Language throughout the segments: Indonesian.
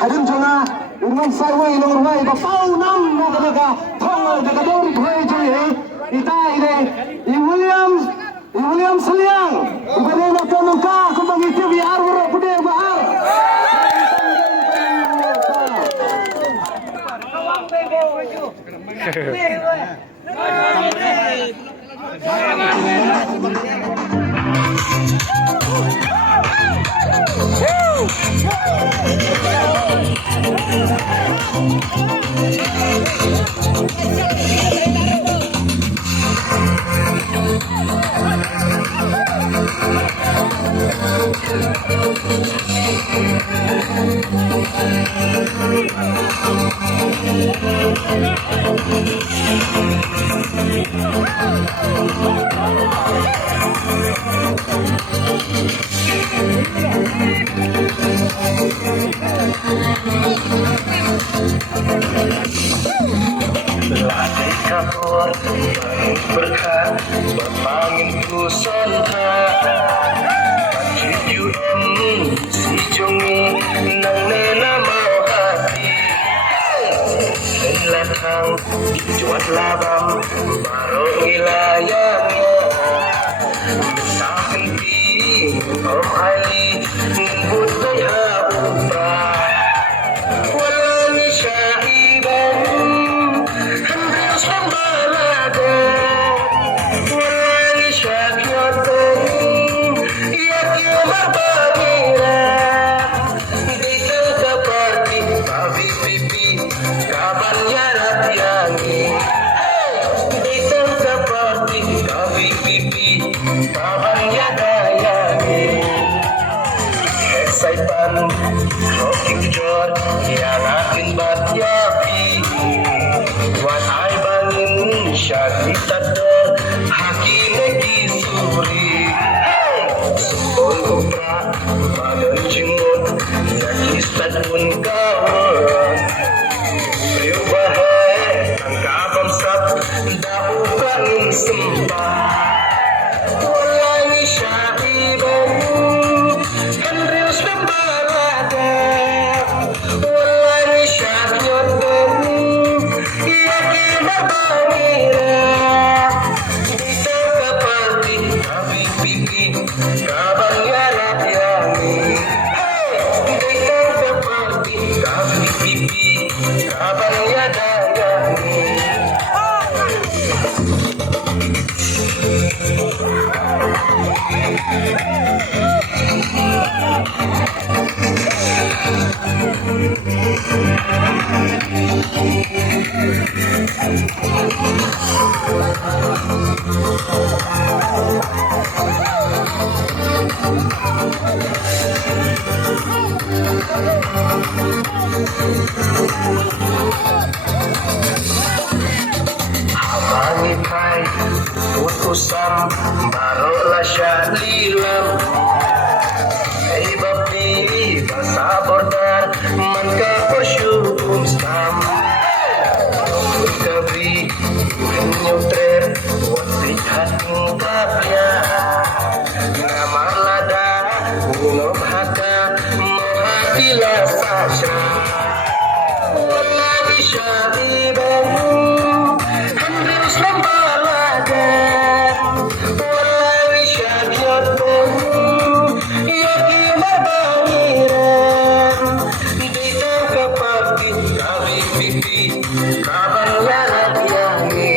Hadim chona urman sarway nomor wai ba pau nam na ka thong ka dor bhai joi ita ire William Seliang ibane na tono ka kumbang itu biar wara pude bahar berkah berpanginku sonta si jongi nang nena mau hati dan latang dijuat labam baru wilayahnya tak henti om ali ngebut daya ubah walani syaiban hendak sembalaga walani syakiatan ia kiamar bagira dikal kapati babi pipi kaban yarat yangi dikal kapati babi pipi kaban yadayangi excitement rocking jor yang akin bat yapi wan ay bangin syakit tadar hakim lagi suri sepul kupra badan jingut yakis tadun kawan priu bahai angka bamsat dahu bangin sembah walangi syaiban henrius nembalada walangi syaiban ia kira bangira bisa kapati tapi pipi kaban yarat yangi bisa kapati tapi pipi kaban yadayangi Abangi kai putusan barulah syalilam hey bapi basa bordar man ka persyum stam kabri nyutrer wati hating tapya ngamar lada unom haka mohadila sasra wallahi syaiban henrius lembalaga wallahi syaiban yaki mabangiran ditang kapati kawi pipi kaban yarat yangi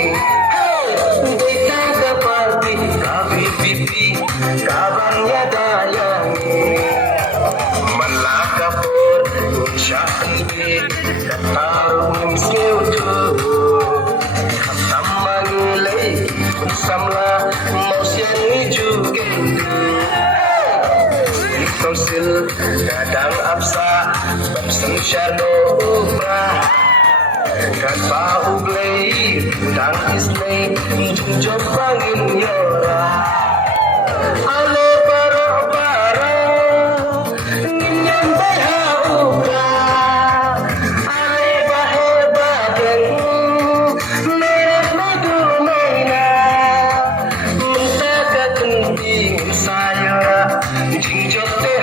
ditang kapati kawi pipi kaban yadayangi malakapur syahidi katarung seutu khatam mangilai samla mausian hiju gendu Tosil kadang absa bamseng syardo ubra kat bau glei dan islay junjok bangin yora alo para saya jing jotte